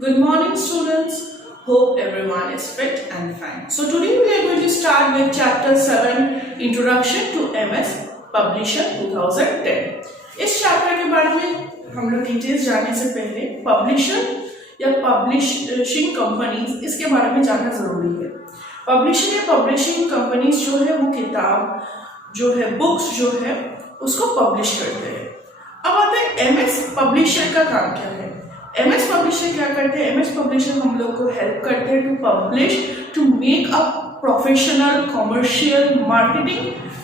Good morning, students. Hope everyone is fit and fine. So today we are going to start with Chapter 7, Introduction to MS Publisher 2010. इस chapter के बारे में हम लोग details जानने से पहले पब्लिशर या पब्लिशिंग कंपनीज इसके बारे में जानना जरूरी है। पब्लिशर या पब्लिशिंग कंपनीज जो है वो किताब जो है बुक्स जो है उसको पब्लिश करते हैं। अब आते हैं एमएस पब्लिशर का काम क्या है। एमएस पब्लिशर क्या करते हैं? एमएस पब्लिशर हम लोग को हेल्प करते हैं to publish, to make a professional commercial marketing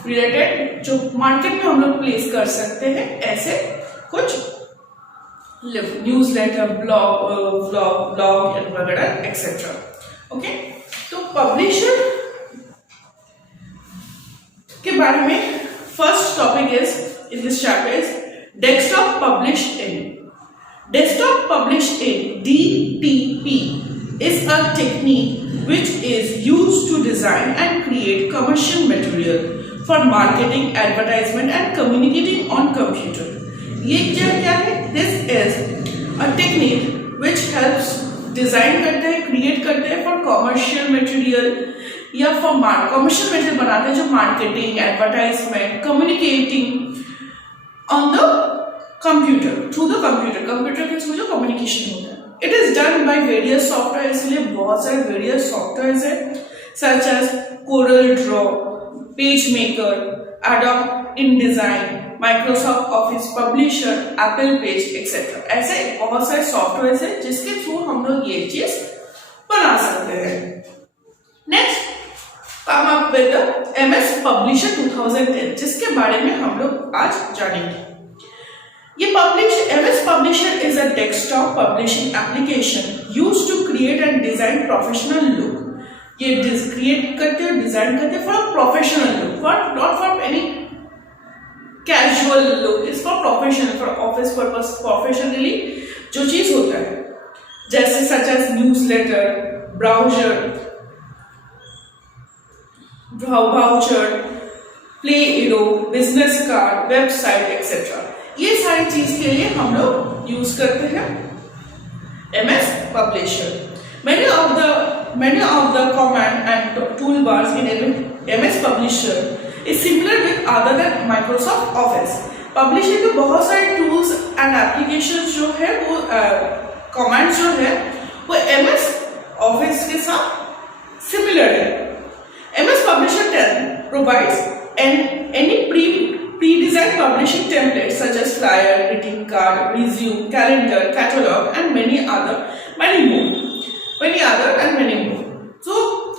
related जो मार्केट में हम लोग प्लेस कर सकते हैं ऐसे कुछ न्यूज़लेटर, ब्लॉग वगैरह एक्सेट्रा। ओके, तो पब्लिशर के बारे में first topic is in this chapter is desktop publish in. Desktop Publish In (DTP) is a technique which is used to design and create commercial material for marketing, advertisement and communicating on computer. ये क्या है? This is a technique which helps design करते हैं, create करते हैं for commercial material या for commercial material बनाते हैं जो marketing, advertisement, communicating on the computer, through the computer के थ्रू जो कम्युनिकेशन होता है। It is done by various software, इसलिए बहुत सारे वेरियस सॉफ्टवेयर है such as Corel Draw, Page Maker, Adobe InDesign, Microsoft Office Publisher, Apple page etcetera. ऐसे बहुत सारे सॉफ्टवेयर है जिसके थ्रू हम लोग ये चीज बना सकते हैं। Next come up with MS publisher 2010 जिसके बारे में हम लोग आज जानेंगे। ये MS Publisher is a desktop publishing application used to create and design professional look. ये create करते हैं, design करते हैं for a professional look, not for any casual look. It's for professional, for office purpose, professionally जो चीज होता है जैसे such as newsletter, browser, voucher, Play-Doh, business card, website etc. ये सारी चीज के लिए हम लोग यूज करते हैं MS Publisher. Many of the command and toolbars in MS Publisher is similar with other than Microsoft Office. Publisher के बहुत सारे tools and applications जो है वो commands जो है वो MS Office के साथ similar है। MS Publisher 10 provides any pre-designed publishing templates such as flyer, greeting card, resume, calendar, catalog and many other and many more. So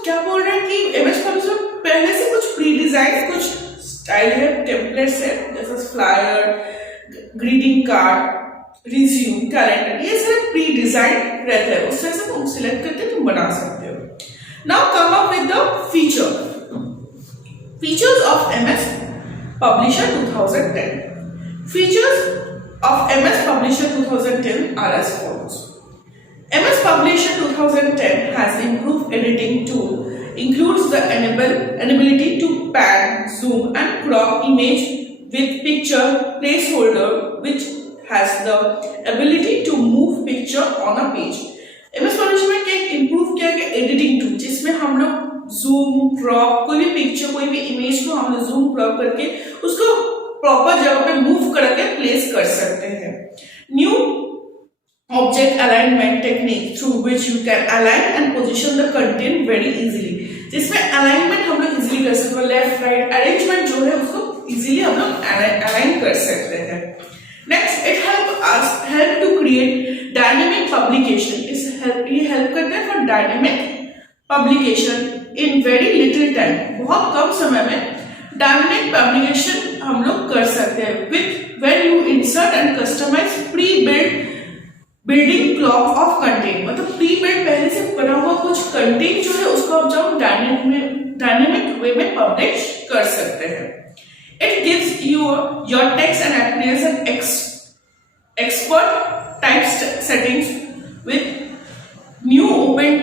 क्या बोल रहे हैं कि MS Publisher पहले से कुछ pre-designed कुछ स्टाइल है, टेम्पलेट्स है जैसे flyer, greeting card, resume, calendar, ये सारे pre-designed रहते हैं, उससे से तुम सिलेक्ट करके तुम बना सकते हो। Now come up with the features of MS Publisher 2010. Features of MS Publisher 2010 are as follows. MS Publisher 2010 has improved editing tool, includes the ability to pan, zoom and crop image with picture placeholder, which has the ability to move picture on a page. MS Publisher में क्या improve किया गया editing tool जिसमें हम लोग zoom crop कोई भी picture कोई भी इमेज को हम लोग जूम क्रॉप करके उसको प्रॉपर जगह पे मूव करके प्लेस कर सकते हैं। New object alignment technique through which you can align and position the content very easily, जिसमें अलाइनमेंट हम लोग इजीली कर सकते हैं, लेफ्ट राइट अरेंजमेंट जो है उसको इजीली हम लोग अलाइन कर सकते हैं। Next it help to create dynamic publication. ये हेल्प करते हैं for dynamic publication in very little time, बहुत कम समय में डायनेमिक पब्लिकेशन हम लोग कर सकते हैं with when you insert and customize pre building block of content. मतलब प्री बिल्ड पहले से बना हुआ कुछ कंटेंट जो है उसको आप जब डायनेमिक वे में पब्लिश कर सकते हैं। It gives you your text and appears an expert type settings with new open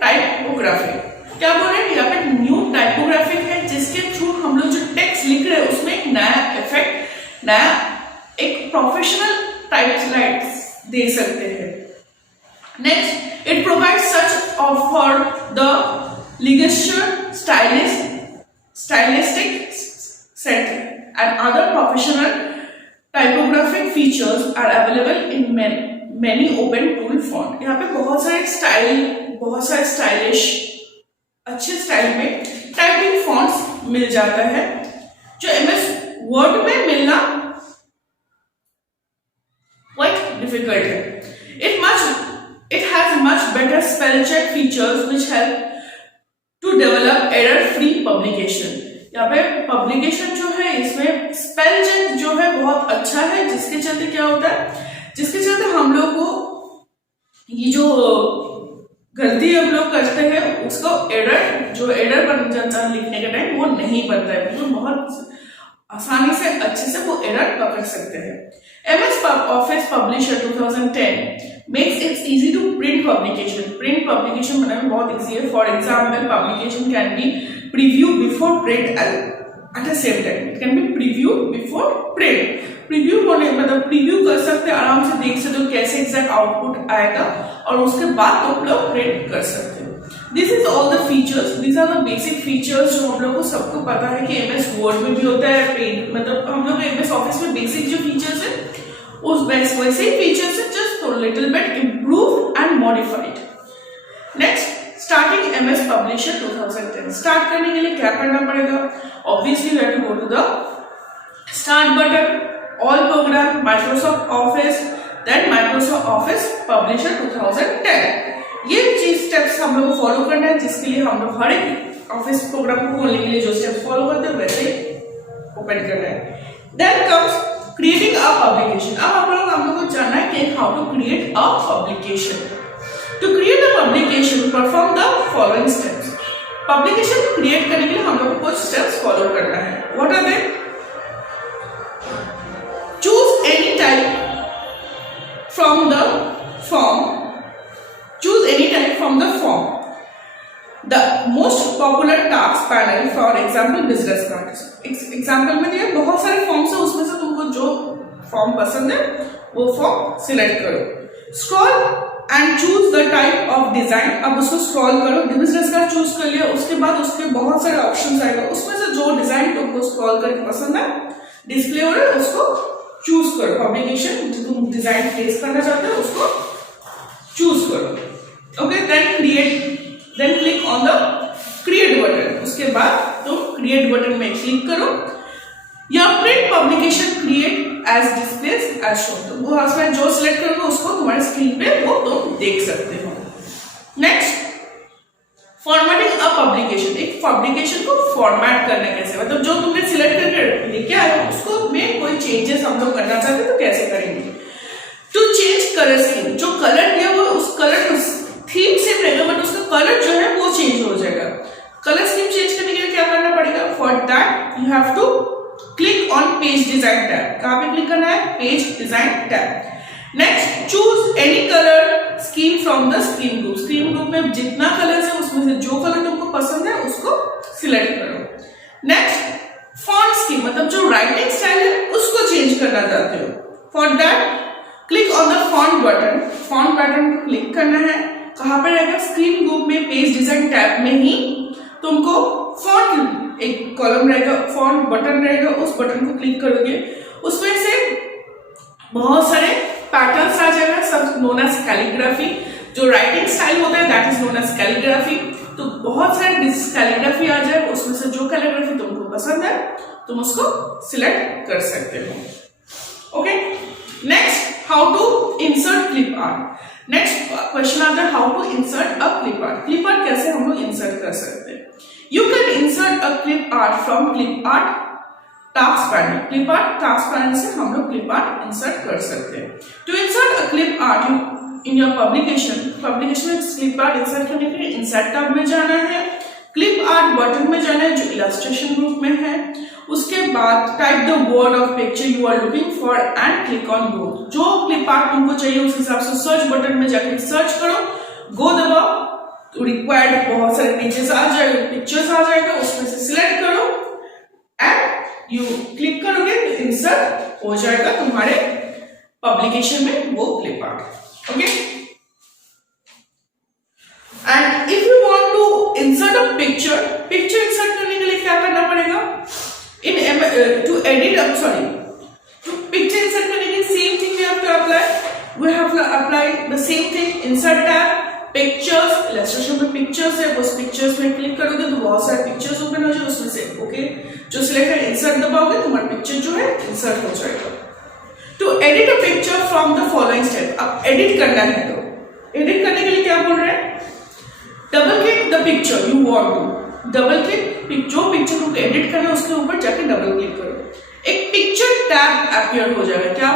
typography. क्या बोल रहे हैं? यहाँ पे न्यू टाइपोग्राफिक है जिसके थ्रू हम लोग जो टेक्स्ट लिख रहे हैं उसमें एक नया इफेक्ट, नया एक प्रोफेशनल टाइप स्लाइड्स दे सकते हैं। Next, it provides such for the ligature, stylistic set and other professional typographic features are available in many open tool font. यहाँ पे बहुत सारे स्टाइलिश अच्छे स्टाइल में टाइपिंग फॉन्ट्स मिल जाता है जो MS वर्ड में मिलना quite difficult है. It has much better spell check features which help to develop error-free publication. यहाँ पे पब्लिकेशन जो है इसमें स्पेल चेक जो है बहुत अच्छा है, जिसके चलते क्या होता है, जिसके चलते हम लोग को ये जो गलती हम लोग करते हैं उसको एरर बन जाता है लिखने के टाइम, वो नहीं बनता है, तो बहुत आसानी से अच्छे से वो एरर पकड़ सकते हैं. MS Office Publisher 2010 makes it easy to print publication. Print publication बनाना बहुत easy है. For example, publication can be previewed before print at the same time. It can be previewed before print. Preview होने मतलब preview कर सकते हैं, आराम से देख सकते हो कैसे exact output आएगा और उसके बाद तुम लोग print कर सकते हो. This is all the features. These are the basic features जो हम लोग को सबको पता है कि MS Word में भी होता है, Paint मतलब हम लोग MS Office में basic जो features है उस वैसे ही features है, just a little bit improved and modified. Next, starting MS Publisher 2010. Start करने के लिए क्या करना पड़ेगा? Obviously, we have to go to the Start button, All Program, Microsoft Office, then Microsoft Office Publisher 2010. ये चीज स्टेप्स हम लोग को फॉलो करना है, जिसके लिए हम लोग हर एक ऑफिस प्रोग्राम को खोलने के लिए जो स्टेप्स फॉलो करते हैं वैसे ही ओपन करना है. Then comes creating a publication. अब हम लोग को जानना है कि how to create a publication. To create a publication perform the following steps. Publication create करने के लिए हम लोग को कुछ स्टेप्स फॉलो करना है. What are they? Choose any type from the form. Choose any type from the form. The most popular task panel, for example, business cards. Example में दिया बहुत सारे फॉर्म्स है, उसमें से तुमको जो फॉर्म पसंद है वो फॉर्म सिलेक्ट करो. Scroll and choose the type of design. अब उसको स्क्रॉल करो, बिजनेस कार्ड चूज कर लिया, उसके बाद उसके बहुत सारे ऑप्शंस आएगा, उसमें से जो डिजाइन तुमको स्क्रॉल करके पसंद है डिस्प्ले हो रहा है उसको चूज करो. पब्लिकेशन जो तुम डिजाइन प्लेस करना चाहते हो उसको चूज करो. Okay, then click on the create button. उसके बाद तुम create button में क्लिक करो. या print publication create as displays as shown. तो वो उसमें जो सिलेक्ट करोगे उसको तुम्हारे स्क्रीन पे वो तुम देख सकते हो. नेक्स्ट, फॉर्मेटिंग अ पब्लिकेशन. एक पब्लिकेशन को फॉर्मेट करना कैसे, मतलब जो तुमने सिलेक्ट करके लेके आए हो उसको में कोई चेंजेस हम लोग करना चाहते हैं तो कैसे करेंगे. To change colour scheme. जो कलर दिया वो उस कलर थीम सेम रहेगा बट उसका कलर जो है वो चेंज हो जाएगा. कलर स्कीम चेंज करने के लिए क्या करना पड़ेगा? For that you have to click on page design tab. कहां पे क्लिक करना है? Page design tab. Next, choose any colour scheme from the screen group. Screen group में जितना कलर है उसमें से जो कलर तुमको पसंद है उसको सिलेक्ट करो. नेक्स्ट, फॉन्ट स्कीम मतलब जो राइटिंग स्टाइल है उसको चेंज करना चाहते हो. For that click on the font button. Font button को क्लिक करना है. कहां पर रहेगा? स्क्रीन ग्रुप में पेज डिजाइन टैब में ही तुमको फॉन्ट एक कॉलम रहेगा, फॉन्ट बटन रहेगा, उस बटन को क्लिक करोगे उसमें से बहुत सारे पैटर्न्स आ जाएगा, सब नोन एज कैलीग्राफी. जो राइटिंग स्टाइल होता है that is known as calligraphy. तो बहुत सारे कैलीग्राफी आ जाएगा, उसमें से जो कैलीग्राफी तुमको पसंद है तुम उसको सिलेक्ट कर सकते हो. Okay. Next, how to insert clip art. Next question आता है how to insert a clip art. Clip art कैसे हम लोग इंसर्ट कर सकते हैं? You can insert a clip art from clip art task panel. Clip art task panel से हम लोग क्लिप आर्ट इंसर्ट कर सकते हैं. To insert a clip art in your publication में क्लिप आर्ट इंसर्ट करने के लिए इंसर्ट टैब में जाना है, क्लिप आर्ट बटन में जाना है जो इलस्ट्रेशन ग्रुप में है. उसके बाद type the word of picture you are looking for and click on go. जो क्लिप आर्ट तुमको चाहिए उस हिसाब से सर्च बटन में जाकर सर्च करो, गो दबाओ, तो रिक्वायर्ड बहुत सारे पिक्चर्स आ जाएगा, उसमें से सिलेक्ट करो एंड यू क्लिक करोगे तो इंसर्ट हो जाएगा तुम्हारे पब्लिकेशन में वो clip art. Okay. to edit, I'm sorry, to picture insert करने के same thing we have to apply. We have to apply the same thing. Insert tab, pictures, illustration में pictures है, उस pictures में click करोगे तो बहुत सारे pictures open हो जाए उसमें से, okay, जो select है insert दबाओगे तुम्हारा picture जो है insert हो जाएगा. To edit a picture from the following step. अब edit करना है तो edit करने के लिए क्या बोल रहे हैं? Double click the picture you want to. Double click जो पिक्चर को एडिट करना है उसके ऊपर जाके डबल क्लिक करो, एक पिक्चर टैब अपीयर हो जाएगा. क्या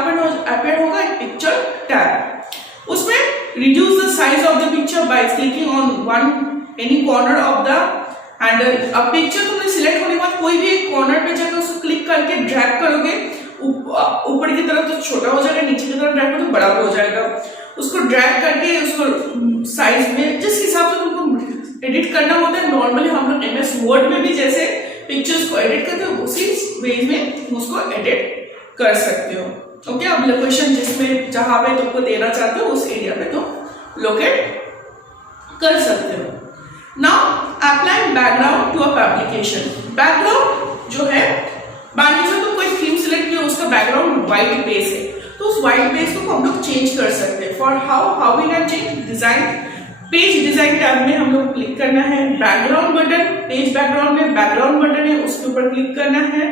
अपीयर होगा? एक पिक्चर टैब. उसमें reduce the size of the picture by clicking on one any corner of the handle. अब पिक्चर तुमने सिलेक्ट होने के बाद कोई भी एक कॉर्नर पे जाकर उसको क्लिक करके ड्रैग करोगे, ऊपर की तरफ तो छोटा हो जाएगा, नीचे की तरफ ड्रैग करो तो बड़ा हो जाएगा. उसको ड्रैग करके उसको साइज में जिस हिसाब से तुमको एडिट करना होता है, नॉर्मली हम लोग एमएस वर्ड में भी जैसे पिक्चर्स को एडिट करते हो उसी वे में उसको एडिट कर सकते हो. ओके, अब लोकेशन जिसमें जहां पे तुमको देना चाहते हो उस एरिया पे तुम लोकेट कर सकते हो. Now apply background to a publication. Background जो है, मान लीजिए तुम कोई थीम सिलेक्ट किया, उसका बैकग्राउंड व्हाइट बेस है तो उस व्हाइट बेस को हम लोग चेंज कर सकते हैं. For how we can change? Design, page design tab में हम लोग क्लिक करना है. बैकग्राउंड बटन, पेज बैकग्राउंड में बैकग्राउंड बटन है उसके ऊपर क्लिक करना है.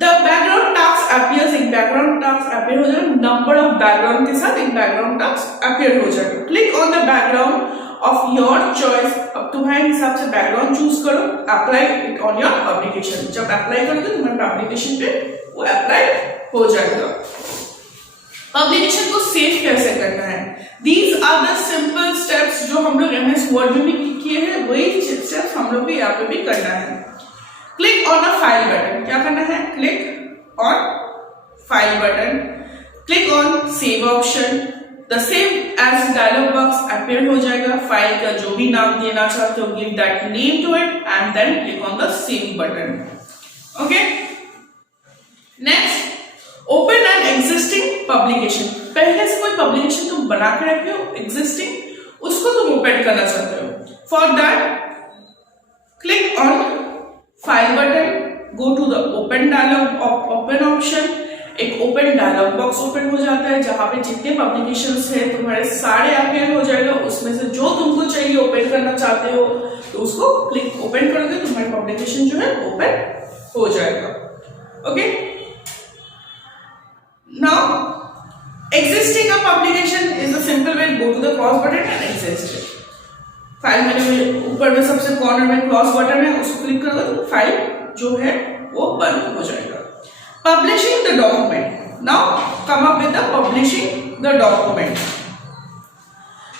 द बैकग्राउंड टास्क अपीयर्स, एक बैकग्राउंड टास्क अपीयर हो जाएगा. नंबर ऑफ बैकग्राउंड के साथ एक बैकग्राउंड टास्क अपीयर हो जाएगा. Click on the background of your choice. अब तुम्हारे हिसाब से बैकग्राउंड चूज करो. Apply it on your publication. जब अप्लाई करोगे तुम्हारे पब्लिकेशन पे वो अप्लाई हो जाएगा. पब्लिकेशन को सेव कैसे करना है? These are the simple steps जो हम लोग MS Word में भी किए हैं, वही स्टेप्स हम लोग भी यहाँ पे भी करना है. Click on a file button. क्या करना है? Click on file button. Click on save option. The save as dialog box appear हो जाएगा. फाइल का जो भी नाम देना चाहते हो give that name to it and then click on the save button. Okay, next, open an existing publication. पहले से कोई पब्लिकेशन तुम बना के रखे हो एग्जिस्टिंग, उसको तुम ओपन करना चाहते हो. For that click on file button, go to the open dialog open option. एक ओपन डायलॉग बॉक्स ओपन हो जाता है जहां पे जितने पब्लिकेशंस है तुम्हारे सारे अपीयर हो जाएगा. उसमें से जो तुमको चाहिए ओपन करना चाहते हो तो उसको क्लिक ओपन करोगे, तुम्हारी पब्लिकेशन जो है ओपन हो जाएगा. Okay, now existing a publication is a simple way. Go to the cross button and exist it. File menu में ऊपर में सबसे कॉर्नर में क्रॉस बटन है, उसको क्लिक करोगे तो फाइल जो है वो बंद हो जाएगा. Publishing the document. Now come up with the publishing the document.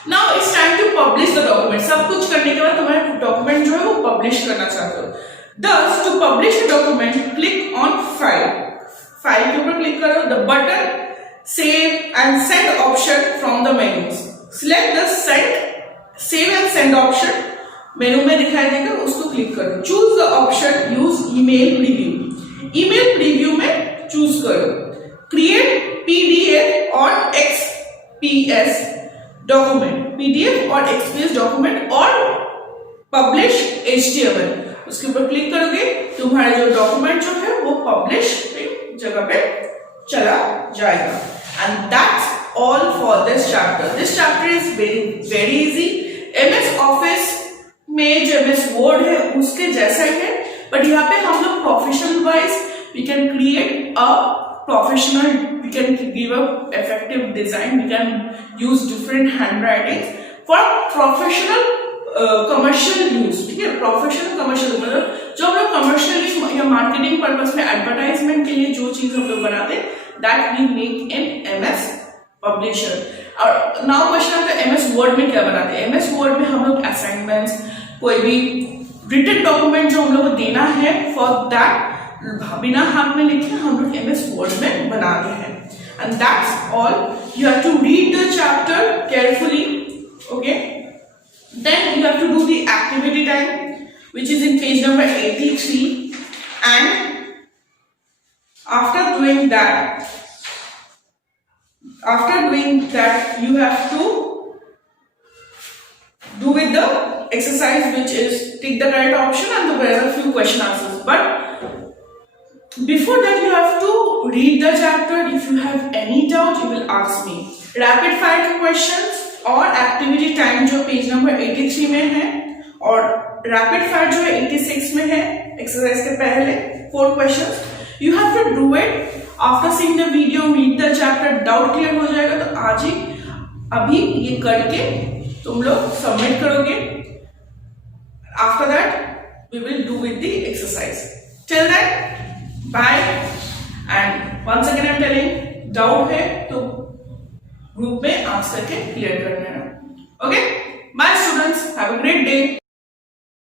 Now it's time to publish the document. सब कुछ करने के बाद तुम्हारे डॉक्यूमेंट जो है वो पब्लिश करना चाहते हो. Thus to publish a document, click on file. File के ऊपर क्लिक करो. The button save and send option from the menus. Select the save and send option मेनू में दिखाई देगा, उसको क्लिक करो. Choose the option use email preview. Email preview में choose करो. क्रिएट पीडीएफ और एक्सपीएस डॉक्यूमेंट. पीडीएफ और एक्सपीएस डॉक्यूमेंट और पब्लिश एचटीएमएल. उसके ऊपर क्लिक करोगे, तुम्हारा जो डॉक्यूमेंट जो है वो पब्लिश जगह पे चला जाएगा. And that's all for this chapter. This chapter is very easy. MS office में जो एमएस वर्ड है उसके जैसा ही है, बट यहाँ पे हम लोग professional wise we can create a professional, we can give a effective design, we can use different handwriting for professional commercial use. ठीक है, प्रोफेशनल कमर्शियल मतलब जो हम लोग कमर्शियली या मार्केटिंग पर्पस में एडवर्टाइजमेंट के लिए जो चीज हम लोग बनाते हैं that we make in MS publisher. और नाउ क्वेश्चन आता है एमएस वर्ड में क्या बनाते हैं. एमएस वर्ड में हम लोग असाइनमेंट्स, कोई भी रिटन डॉक्यूमेंट जो हम लोग को देना है फॉर दैट बिना हाथ में लिखे हम लोग एमएस वर्ड में बनाते हैं. And that's all. You have to read the chapter carefully. Okay, then you have to do the activity time which is in page number 83, and after doing that you have to do with the exercise which is take the correct option and there are a few question answers. But Before that, you have to read the chapter. If you have any doubt, you will ask me. Rapid fire के questions और activity time जो page number 83 में है और rapid fire जो है 86 में है, exercise के पहले 4 questions. You have to do it after seeing the video, read the chapter, doubt clear हो जाएगा तो आज ही अभी ये करके तुम लोग submit करोगे. After that, we will do with the exercise. Till then, bye. And once again I'm telling, doubt है तो ग्रुप में आंसर करके क्लियर कर लेना. Okay? Bye students. Have a great day.